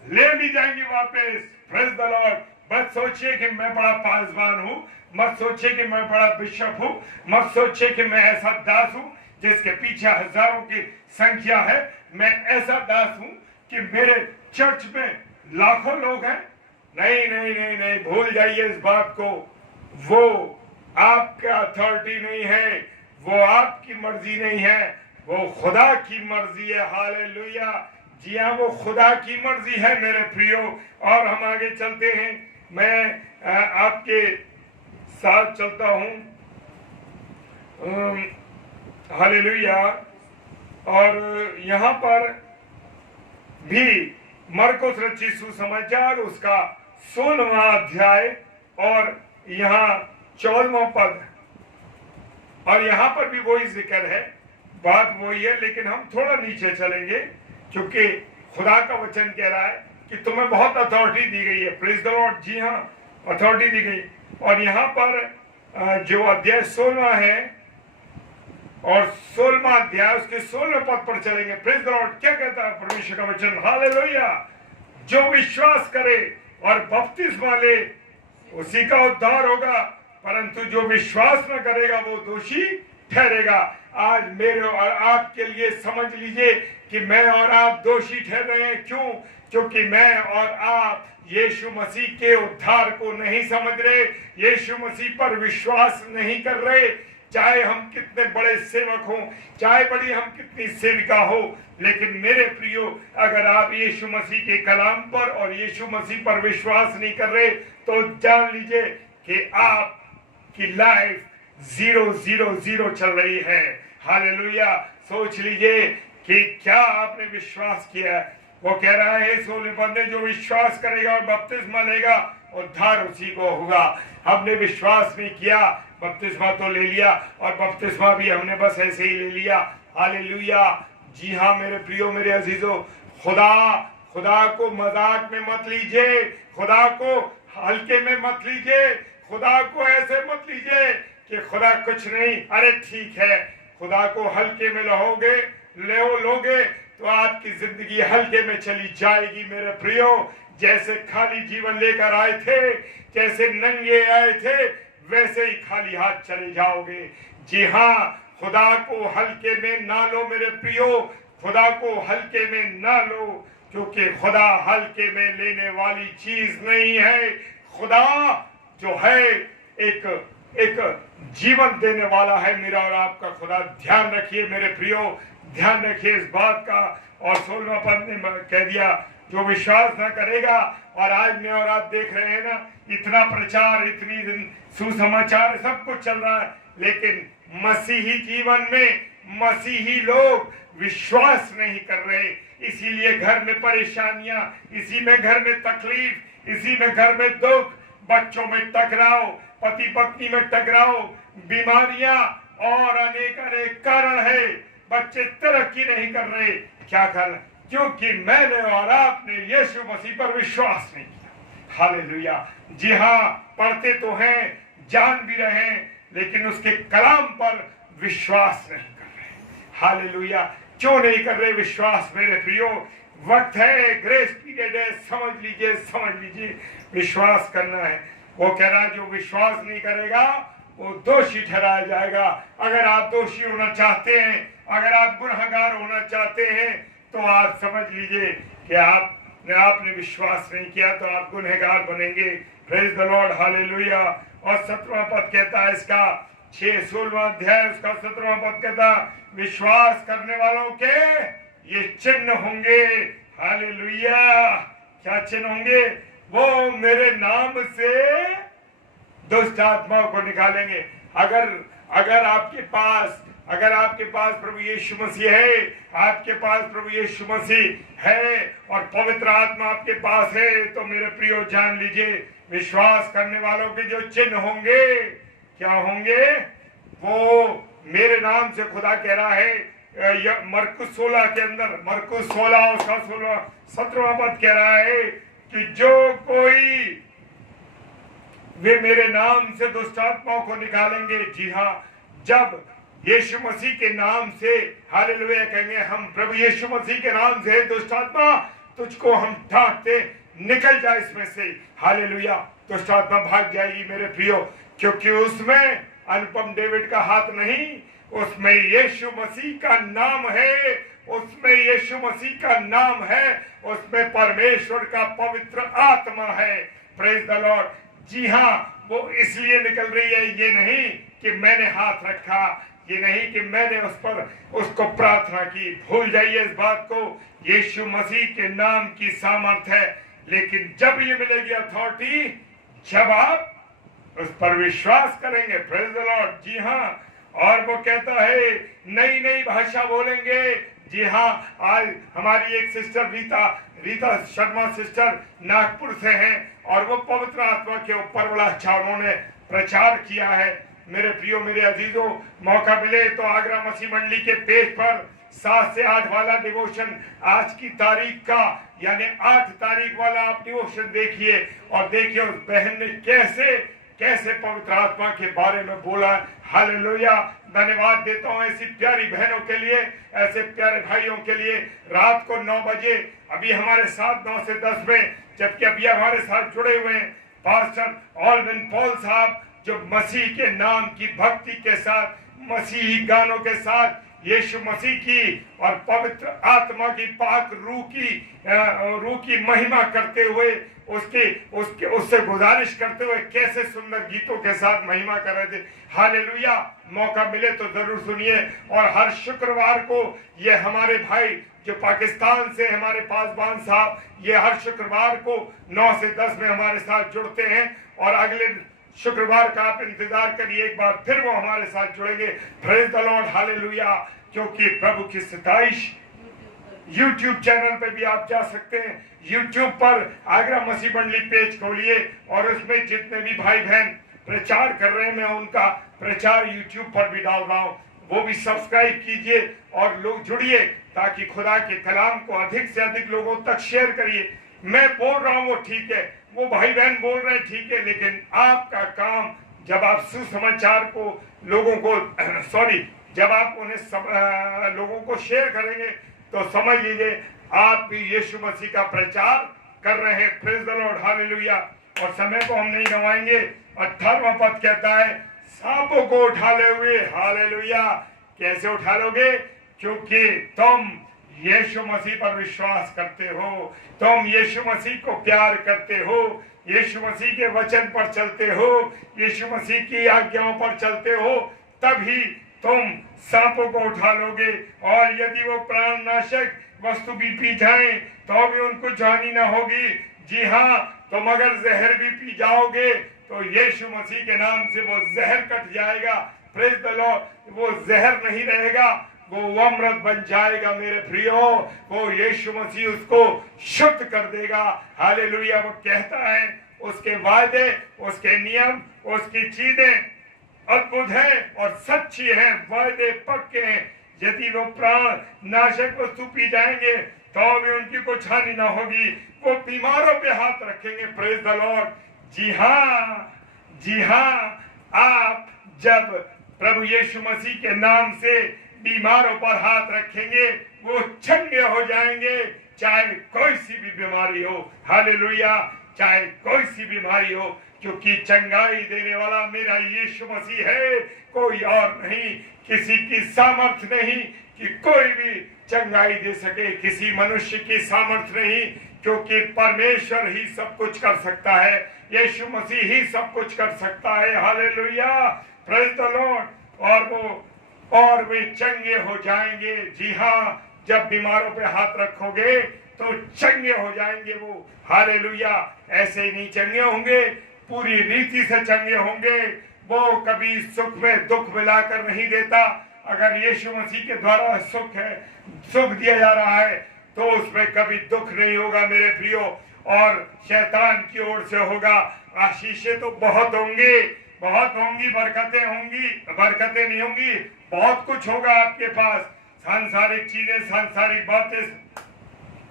ले ली जाएंगी वापस। Praise the Lord. मत सोचिए कि मैं बड़ा पासवान हूं, मत सोचिए कि मैं बड़ा बिशप हूं, मत सोचिए कि मैं ऐसा दास हूं जिसके पीछे हजारों की संख्या है। मैं ऐसा दास हूं कि मेरे चर्च में लाखों लोग हैं। नहीं नहीं नहीं नहीं, भूल जाइए इस बात को। वो आपका अथॉरिटी नहीं है, वो आपकी मर्जी नहीं है, वो खुदा की मर्जी है। हालेलुया। जी हाँ, वो खुदा की मर्जी है मेरे प्रियो। और हम आगे चलते हैं। मैं आपके साथ चलता हूं। हालेलुया। और यहाँ पर भी मरकुस रचित सुसमाचार उसका 16वां अध्याय और यहाँ 14वां पद, और यहाँ पर भी वही जिक्र है, बात वही है, लेकिन हम थोड़ा नीचे चलेंगे क्योंकि खुदा का वचन कह रहा है कि तुम्हें बहुत अथॉरिटी दी गई है। Praise the Lord. जी हाँ, अथॉरिटी दी गई। और यहाँ पर जो अध्याय 16 है और 16वां अध्याय उसके 16वें पद पर चलेंगे। Praise the Lord. क्या कहता है परमेश्वर का वचन? हालेलुया। जो विश्वास करे और बपतिस्मा ले उसी का उद्धार होगा, परंतु जो विश्वास न करेगा वो दोषी ठहरेगा। आज मेरे और आपके लिए समझ लीजिए कि मैं और आप दोषी ठहर रहे हैं। क्यों? क्योंकि मैं और आप यीशु मसीह के उद्धार को नहीं समझ रहे, यीशु मसीह पर विश्वास नहीं कर रहे। चाहे हम कितने बड़े सेवक हों, चाहे बड़ी हम कितनी सेविका हो, लेकिन मेरे प्रियो, अगर आप यीशु मसीह के कलाम पर और यीशु मसीह पर विश्वास नहीं कर रहे, तो जान लीजिए कि आपकी लाइफ 0-0-0 चल रही है। हालेलुया। सोच लीजिए कि क्या आपने विश्वास किया। वो कह रहा है 16वें पद में, जो विश्वास करेगा और बपतिस्मा लेगा उद्धार उसी को होगा। हमने विश्वास नहीं किया, बपतिस्मा तो ले लिया, और बपतिस्मा भी हमने बस ऐसे ही ले लिया। हालेलुया। जी हाँ मेरे प्रियो, मेरे अजीजों, खुदा को मजाक में मत लीजिए, खुदा को हल्के में मत लीजिए, खुदा को ऐसे मत लीजिए कि खुदा कुछ नहीं। अरे ठीक है, खुदा को हल्के में लोगे तो आपकी जिंदगी हल्के में चली जाएगी मेरे प्रियो। जैसे खाली जीवन लेकर आए थे, जैसे नंगे आए थे, वैसे ही खाली हाथ चले जाओगे। जी हाँ, खुदा को हल्के में ना लो मेरे प्रियो, खुदा को हल्के में ना लो, क्योंकि खुदा हल्के में लेने वाली चीज नहीं है। खुदा जो है एक जीवन देने वाला है मेरा और आपका खुदा। ध्यान रखिए मेरे प्रियो, ध्यान रखिए इस बात का। और 16वां पद ने कह दिया, जो विश्वास न करेगा। और आज मैं और आप देख रहे हैं ना, इतना प्रचार, इतनी सुसमाचार, सब कुछ चल रहा है, लेकिन मसीही जीवन में मसीही लोग विश्वास नहीं कर रहे। इसीलिए घर में परेशानियां, इसी में घर में तकलीफ, इसी में घर में दुख, बच्चों में टकराव, पति पत्नी में टकराव, बीमारियां और अनेक कारण है। बच्चे तरक्की नहीं कर रहे। क्या कारण? क्योंकि मैंने और आपने यीशु मसीह पर विश्वास नहीं किया। हालेलुया। जी हाँ, पढ़ते तो हैं, जान भी रहे हैं, लेकिन उसके कलाम पर विश्वास नहीं कर रहे। हालेलुया। क्यों नहीं कर रहे विश्वास मेरे प्रियो? वक्त है, ग्रेस पीरियड है, समझ लीजिए विश्वास करना है। वो कह रहा है जो विश्वास नहीं करेगा वो दोषी ठहराया जाएगा। अगर आप दोषी होना चाहते हैं, अगर आप गुनहगार होना चाहते हैं, तो आप समझ लीजिए कि आपने विश्वास नहीं किया, तो आप गुनहगार बनेंगे। Praise the Lord. हालेलुया। और 17वां पद कहता है इसका 16वां अध्याय उसका 17वां पद कहता, विश्वास करने वालों के ये चिन्ह होंगे। हालेलुया। क्या चिन्ह होंगे? वो मेरे नाम से दुष्ट आत्माओं को निकालेंगे। अगर आपके पास अगर आपके पास प्रभु यीशु मसीह है, आपके पास प्रभु यीशु मसीह है और पवित्र आत्मा आपके पास है, तो मेरे प्रियो जान लीजिए, विश्वास करने वालों के जो चिन्ह होंगे, क्या होंगे? वो मेरे नाम से खुदा कह रहा है, मरकुस 16 के अंदर, मरकुस 16 उसका 17वां पद कह रहा है कि जो कोई वे मेरे नाम से दुष्ट आत्माओं को निकालेंगे। जी हाँ, जब यीशु मसीह के नाम से हालेलुया कहेंगे, हम प्रभु यीशु मसीह के नाम से दुष्ट आत्मा तुझको हम डांटते, निकल जाए इसमें से, हालेलुया, दुष्ट आत्मा भाग जाएगी मेरे प्रियो, क्योंकि उसमें अनुपम डेविड का हाथ नहीं, उसमें यीशु मसीह का नाम है, उसमें यीशु मसीह का नाम है, उसमें परमेश्वर का पवित्र आत्मा है। Praise the Lord. जी हाँ, वो इसलिए निकल रही है, ये नहीं कि मैंने हाथ रखा, ये नहीं कि मैंने उस पर उसको प्रार्थना की, भूल जाइए इस बात को। यीशु मसीह के नाम की सामर्थ है, लेकिन जब ये मिलेगी अथॉरिटी, जब आप उस पर विश्वास करेंगे। Praise the Lord. जी हाँ, और वो कहता है नई नई भाषा बोलेंगे। जी हाँ, आज हमारी एक सिस्टर रीता शर्मा सिस्टर नागपुर से हैं और वो पवित्र आत्मा के ऊपर बड़ा अच्छा उन्होंने प्रचार किया है। मेरे प्रियो, मेरे अजीजों, मौका मिले तो आगरा मसीह मंडली के पेज पर 7 से 8 वाला डिवोशन, आज की तारीख का यानी 8 तारीख वाला आप डिवोशन देखिए और देखिए उस बहन ने कैसे पवित्र आत्मा के बारे में बोला। हालेलुया। धन्यवाद देता हूँ ऐसी प्यारी बहनों के लिए, ऐसे प्यारे भाइयों के लिए। रात को 9 बजे अभी हमारे साथ 9 से 10 में, जबकि अभी हमारे साथ जुड़े हुए हैं पास्टर ऑलविन पॉल साहब, जो मसीह के नाम की भक्ति के साथ, मसीही गानों के साथ यीशु मसीह की और पवित्र आत्मा की पाक रूह की महिमा करते हुए उससे गुजारिश करते हुए कैसे सुंदर गीतों के साथ महिमा कर रहे थे। हालेलुया। मौका मिले तो जरूर सुनिए। और हर शुक्रवार को ये हमारे भाई जो पाकिस्तान से हमारे पासवान साहब, ये हर शुक्रवार को 9 से 10 में हमारे साथ जुड़ते हैं और अगले शुक्रवार का आप इंतजार करिए, एक बार फिर वो हमारे साथ जुड़ेंगे। Praise the Lord. हालेलुया। क्योंकि प्रभु की सताइश YouTube चैनल पे भी आप जा सकते हैं। YouTube पर आगरा मसीह मंडली पेज खोलिए और उसमें जितने भी भाई बहन प्रचार कर रहे हैं, मैं उनका प्रचार YouTube पर भी डाल रहा हूँ, वो भी सब्सक्राइब कीजिए और लोग जुड़िए, ताकि खुदा के कलाम को अधिक से अधिक लोगों तक शेयर करिए। मैं बोल रहा हूँ वो ठीक है, वो भाई बहन बोल रहे हैं ठीक है, लेकिन आपका काम, जब आप सुसमाचार को लोगों को जब आप उन्हें लोगों को शेयर करेंगे, तो समझ लीजिए आप भी यीशु मसीह का प्रचार कर रहे हैं। Praise the Lord. हालेलुया। और समय को हम नहीं गंवाएंगे। 18वां पद कहता है, सांपों को उठा ले हुए। हालेलुया। कैसे उठा लोगे? क्योंकि तुम यीशु मसीह पर विश्वास करते हो, तुम यीशु मसीह को प्यार करते हो, यीशु मसीह के वचन पर चलते हो, यीशु मसीह की आज्ञाओं पर चलते हो, तभी तुम सांपों को उठा लोगे। और यदि वो प्राणनाशक वस्तु भी पी जाएं तो भी उनको हानि न होगी। जी हाँ, तुम अगर जहर भी पी जाओगे तो यीशु मसीह के नाम से वो जहर कट जाएगा। Praise the Lord. वो जहर नहीं रहेगा, वो अमृत बन जाएगा मेरे प्रियो। वो यीशु मसीह उसको शुद्ध कर देगा। हालेलुया। वो कहता है उसके वादे, उसके नियम, उसकी चीजें अद्भुत है और सच्ची है, वायदे पक्के हैं। यदि वो प्राण नाशक वस्तु पी जाएंगे तो भी उनकी कुछ हानि ना होगी। वो बीमारों पे हाथ रखेंगे। Praise the Lord. जी हाँ, आप जब प्रभु यीशु मसीह के नाम से बीमारों पर हाथ रखेंगे, वो चंगे हो जाएंगे, चाहे कोई सी भी बीमारी हो। हालेलुया। चाहे कोई सी बीमारी हो, क्योंकि चंगाई देने वाला मेरा यीशु मसीह है, कोई और नहीं। किसी की सामर्थ नहीं कि कोई भी चंगाई दे सके, किसी मनुष्य की सामर्थ नहीं, क्योंकि परमेश्वर ही सब कुछ कर सकता है, यीशु मसीह ही सब कुछ कर सकता है। हालेलुया। Praise the Lord. और वे चंगे हो जाएंगे। जी हाँ, जब बीमारों पे हाथ रखोगे तो चंगे हो जाएंगे वो। हालेलुया। ऐसे ही नहीं चंगे होंगे, पूरी रीति से चंगे होंगे। वो कभी सुख में दुख मिलाकर नहीं देता, अगर यीशु मसीह के द्वारा सुख दिया जा रहा है तो उसमें कभी दुख नहीं होगा मेरे प्रियो, और शैतान की ओर से होगा। आशीषें तो बहुत होंगी, बरकतें नहीं होंगी, बहुत कुछ होगा आपके पास, सांसारिक चीजें, सांसारिक बातें,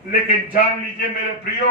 लेकिन जान लीजिए मेरे प्रियो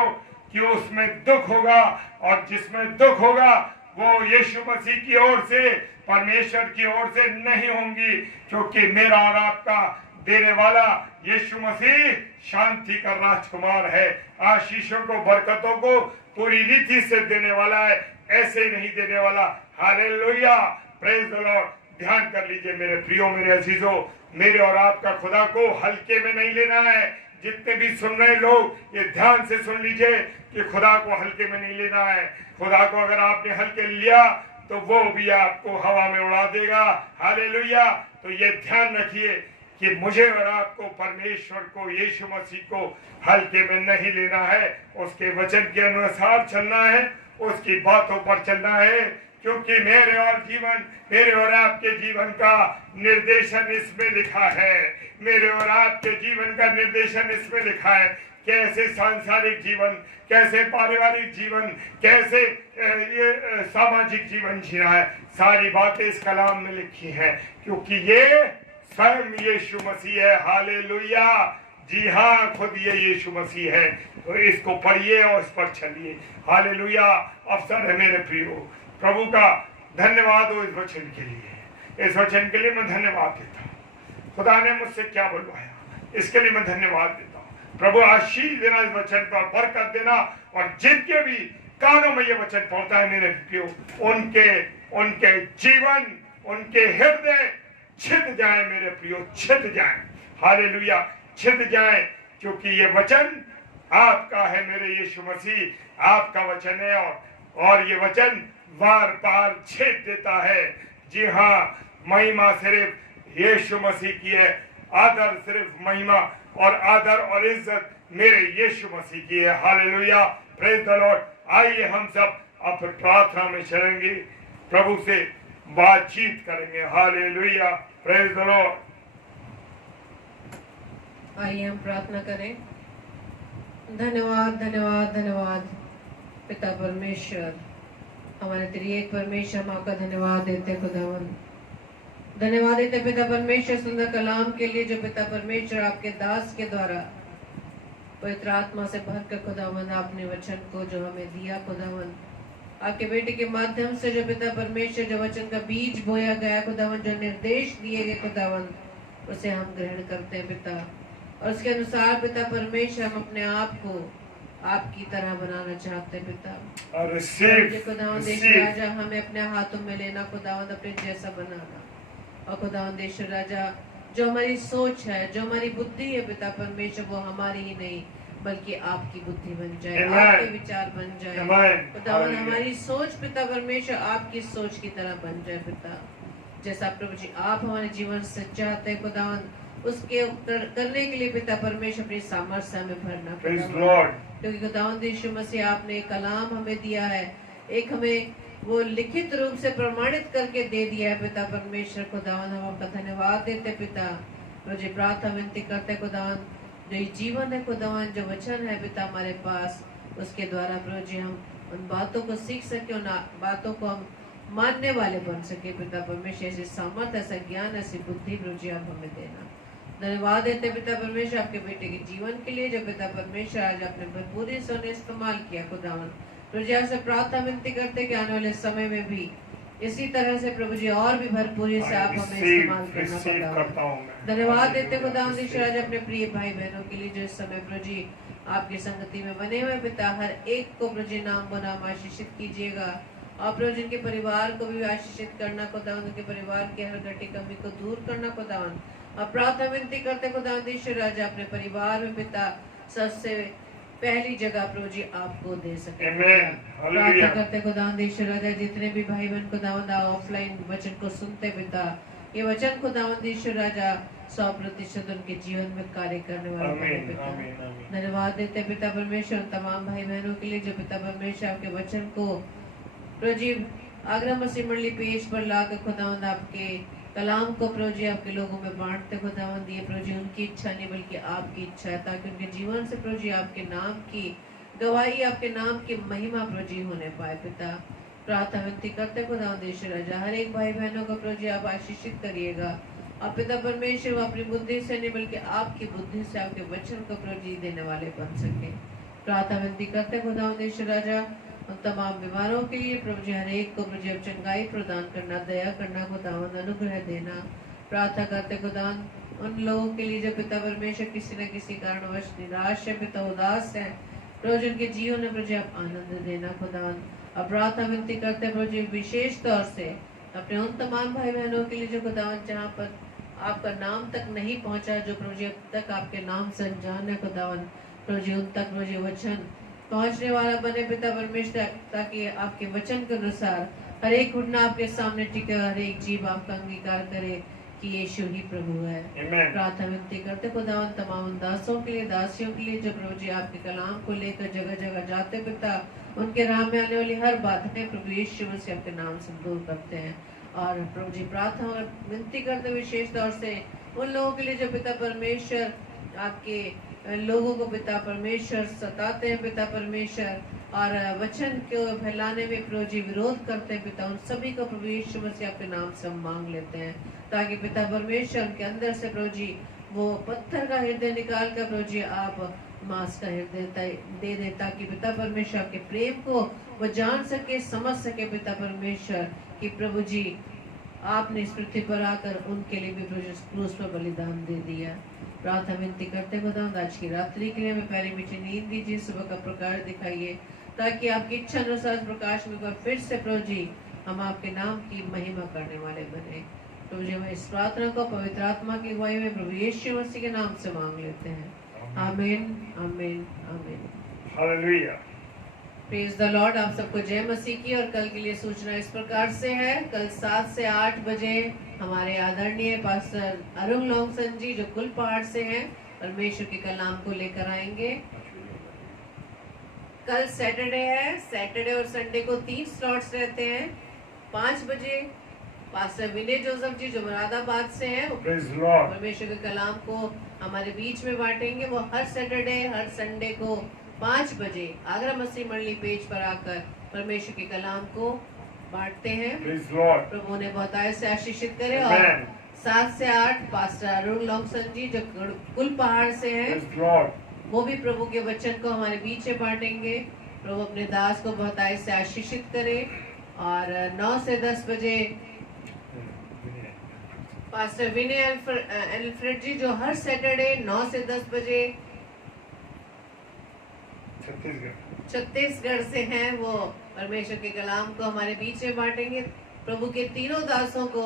कि उसमें दुख होगा, और जिसमें दुख होगा वो यीशु मसीह की ओर से, परमेश्वर की ओर से नहीं होंगी, क्योंकि मेरा और आपका देने वाला यीशु मसीह शांति का राजकुमार है। आशीषों को, बरकतों को पूरी रीति से देने वाला है, ऐसे ही नहीं देने वाला। Hallelujah, praise the Lord. ध्यान कर लीजिए मेरे प्रियो, मेरे अजीजों, मेरे और आपका खुदा को हल्के में नहीं लेना है। जितने भी सुन रहे लोग ये ध्यान से सुन लीजिए कि खुदा को हल्के में नहीं लेना है। खुदा को अगर आपने हल्के लिया तो वो भी आपको हवा में उड़ा देगा। हालेलुया। तो ये ध्यान रखिए कि मुझे और आपको परमेश्वर को, यीशु मसीह को हल्के में नहीं लेना है, उसके वचन के अनुसार चलना है, उसकी बातों पर चलना है, क्योंकि मेरे और आपके जीवन का निर्देशन इसमें लिखा है। मेरे और आपके जीवन का निर्देशन इसमें लिखा है। कैसे सांसारिक जीवन, कैसे पारिवारिक जीवन, कैसे ये सामाजिक जीवन जीना है, सारी बातें इस कलाम में लिखी है, क्योंकि ये स्वयं यीशु मसीह है। हालेलुया। जी हाँ, खुद ये यीशु मसीह है। तो इसको पढ़िए और इस पर चलिए। हालेलुया। अवसर है मेरे प्रियो, प्रभु का धन्यवाद हो इस वचन के लिए। इस वचन के लिए मैं धन्यवाद देता हूँ। खुदा ने मुझसे क्या बुलवाया, इसके लिए मैं धन्यवाद देता हूँ। प्रभु आशीष देना इस वचन पर, बरकत देना, और जिनके भी कानों में ये वचन पहुंचता है मेरे प्रियो, उनके जीवन, उनके हृदय छिद जाए मेरे प्रियो, छिद जाए। हालेलुया, छिद जाए, क्योंकि ये वचन आपका है मेरे यीशु मसीह, आपका वचन है, और ये वचन वार पार छेद देता है। जी हाँ, महिमा सिर्फ यीशु मसीह की है, आदर सिर्फ महिमा और आदर और इज्जत मेरे यीशु मसीह की है। Hallelujah, praise the Lord. आइए हम सब अब प्रार्थना में चलेंगे, प्रभु से बातचीत करेंगे। Hallelujah, praise the Lord. आइए हम प्रार्थना करें। धन्यवाद, धन्यवाद, धन्यवाद पिता परमेश्वर, हमारे त्रिएक परमेश्वर, हम आपका धन्यवाद देते खुदावन। धन्यवाद देते पिता परमेश्वर सुंदर कलाम के लिए, जो पिता परमेश्वर आपके दास के द्वारा पवित्र आत्मा से भरकर खुदावन आपने वचन को जो हमें दिया खुदावन, आपके बेटे के माध्यम से जो पिता परमेश्वर जो वचन का बीज बोया गया खुदावन, जो निर्देश दिए गए खुदावन, उसे हम ग्रहण करते हैं पिता, और उसके अनुसार पिता परमेश्वर हम अपने आप को आपकी तरह बनाना चाहते हैं पिता। खुदावन देश राजा, हमें अपने हाथों में लेना खुदावन, अपने जैसा बनाना, और खुदावन देश राजा जो हमारी सोच है, जो हमारी बुद्धि है पिता परमेश्वर, वो हमारी ही नहीं बल्कि आपकी बुद्धि बन जाए, आपके विचार बन जाए खुदावन। हमारी सोच पिता परमेश्वर आपकी सोच की तरह बन जाए पिता, जैसा प्रभु जी आप हमारे जीवन से चाहते हैं खुदावन, उसके करने के लिए पिता परमेश्वर अपनी सामर्थ्य हमें भरना खुदावन, क्योंकि खुदावन यीशु मसीह आपने एक कलाम हमें दिया है, एक हमें वो लिखित रूप से प्रमाणित करके दे दिया है पिता परमेश्वर खुदावन। हम आपका धन्यवाद देते पिता। मुझे प्रार्थना विनती करते खुदावन, जो ये जीवन है खुदावन, जो वचन है पिता हमारे पास, उसके द्वारा प्रभु जी हम उन बातों को सीख सके, उन बातों को हम मानने वाले बन सके पिता परमेश्वर। ऐसी सामर्थ, ऐसा ज्ञान, ऐसी बुद्धि प्रभु जी आप हमें देना। धन्यवाद देते पिता परमेश्वर आपके बेटे के जीवन के लिए, जो पिता परमेश्वर आज आपने भरपूरी से उन्हें इस्तेमाल किया खुदावन। प्रभु जी आपसे प्रार्थना विनती करते कि आने वाले समय में भी इसी तरह से प्रभु जी और भी भरपूरी से आप हमें इस्तेमाल करना खुदावन। धन्यवाद देते खुदावन आज अपने प्रिय भाई बहनों के लिए, जो इस समय प्रभु जी आपकी संगति में बने हुए पिता, हर एक को प्रभु जी नाम बनाम आशीषित कीजिएगा, और प्रभु जिनके परिवार को भी आशीषित करना खुदावन, उनके परिवार की हर घटी कमी को दूर करना खुदावन। अब प्रार्थना विनती करते खुदावन ईश्वर राजा अपने परिवार में पिता सबसे पहली जगह प्रभु जी आपको दे सके। प्रार्थना करते खुदावन ईश्वर राजा जितने भी भाई बहन खुदावन ऑफलाइन वचन को सुनते पिता, ये वचन खुदावन ईश्वर राजा 100% उनके जीवन में कार्य करने वाला पिता। धन्यवाद देते पिता परमेश्वर तमाम भाई बहनों के लिए, जो पिता परमेश्वर आपके वचन को प्रभु जी आगरा मसीह मंडली पेज पर लाकर खुदावन आपके कलाम को प्रभु जी आपके लोगों में बांटते खुदावंद, ये प्रभु जी उनकी इच्छा नहीं बल्कि आपकी इच्छा है, ताकि उनके जीवन से प्रभु जी आपके नाम की गवाही, आपके नाम की महिमा प्रभु जी होने पाए। पिता प्रार्थना विनती करते खुदावंद यीशु राजा, हर एक भाई बहनों को प्रभु जी आप आशीषित करिएगा। आप पिता परमेश्वर अपनी बुद्धि से नहीं बल्कि आपकी बुद्धि से आपके वचन को प्रभु जी देने वाले बन सके। प्रार्थना विनती करते खुदावंद यीशु राजा, उन तमाम बीमारों के लिए प्रभु जी हर एक को प्रभु जी चंगाई प्रदान करना, दया करना खुदावंद, अनुग्रह देना। प्रार्थना करते खुदावंद उन लोगों के लिए जो पिता परमेश्वर किसी न किसी कारणवश निराश है, पिता उदास है, प्रभु जी उनके जीवन में प्रभु जी आप आनंद देना खुदावंद। अब प्रार्थना विनती करते प्रभु जी विशेष तौर से अपने उन तमाम भाई बहनों के लिए जो खुदावंद जहाँ पर आपका नाम तक नहीं पहुंचा, जो प्रभु जी अब तक आपके नाम से अनजान है खुदावंद, प्रभु जी उन तक प्रभु जी वचन पहुंचने वाला बने पिता परमेश्वर, ताकि आपके वचन के अनुसार हर एक घुटना आपके सामने टिके, हर एक जीव आपका अंगीकार करे कि यीशु ही प्रभु है। प्रार्थना विनती करते खुदावंद तमाम दासों के लिए, दासियों के लिए जो प्रभु जी आपके कलाम को लेकर जगह जगह जाते पिता, उनके राह में आने वाली हर बातें प्रभु यीशु मसीह आपके नाम से दूर करते हैं। और प्रभु जी प्रार्थना और विनती करते विशेष तौर से उन लोगों के लिए जो पिता परमेश्वर आपके लोगों को पिता परमेश्वर सताते हैं पिता परमेश्वर, और वचन को फैलाने में प्रभु जी विरोध करते हैं पिता, उन सभी को प्रभु यीशु मसीह आपके नाम से हम मांग लेते हैं, ताकि पिता परमेश्वर उनके अंदर से प्रभु जी वो पत्थर का हृदय निकाल कर प्रभु जी आप मांस का हृदय दे दे, ताकि पिता परमेश्वर आपके प्रेम को वो जान सके, समझ सके पिता परमेश्वर कि प्रभु जी आपने इस पृथ्वी पर आकर उनके लिए भी क्रूस पर बलिदान दे दिया। प्रार्थना विनती करते खुदावंद आज की रात्रि के लिए हमें पहली मीठी नींद दीजिए, सुबह का प्रकाश दिखाइए, ताकि आपकी इच्छा अनुसार प्रकाश में फिर से प्रभु जी हम आपके नाम की महिमा करने वाले बने। प्रभु जी हम इस प्रार्थना को पवित्र आत्मा की अगुवाई में प्रभु यीशु मसीह के नाम से मांग लेते हैं। आमीन आमीन आमीन। हालेलुया। Praise the Lord. आप सबको जय मसीह की। और कल के लिए सूचना इस प्रकार से है, कल 7 से 8 बजे हमारे आदरणीय पास्टर अरुण लोंगसन जी जो कुल पहाड़ से हैं, परमेश्वर के कलाम को लेकर आएंगे। कल सैटरडे है, सैटरडे और संडे को 3 स्लॉट्स रहते हैं। 5 बजे पास्टर विनय जोसेफ जी जो मुरादाबाद से हैं, परमेश्वर के कलाम को हमारे बीच में बांटेंगे। वो हर सैटरडे हर संडे को 5 बजे आगरा मसीह मंडली पेज पर आकर परमेश्वर के कलाम को बांटते हैं। प्रभु ने बहुत आय से आशीषित करे। और 7 से 8 पास्टर अरुण लोंगसन जी जो कुल पहाड़ से हैं, वो भी प्रभु के वचन को हमारे बीच में बांटेंगे। प्रभु अपने दास को बहुत आय से आशीषित करे। और 9 से 10 बजे पास्टर विनय एल्फ्रेड जी जो हर सैटरडे 9 से 10 बजे छत्तीसगढ़ से हैं, वो परमेश्वर के कलाम को हमारे बीच में बांटेंगे। प्रभु के तीनों दासों को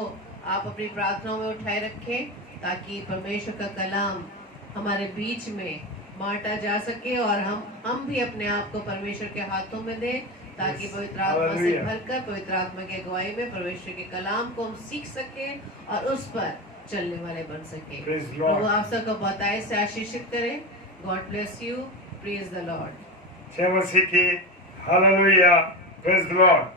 आप अपनी प्रार्थनाओं में उठाए रखें, ताकि परमेश्वर का कलाम हमारे बीच में बांटा जा सके और हम भी अपने आप को परमेश्वर के हाथों में दें, ताकि पवित्र आत्मा से भरकर पवित्र आत्मा की अगुवाई में परमेश्वर के कलाम को हम सीख सके और उस पर चलने वाले बन सके। प्रभु आप सबको बताए से आशीषित करें। God bless you. Praise the Lord. जय मसीह की। हालेलुया। Praise the Lord.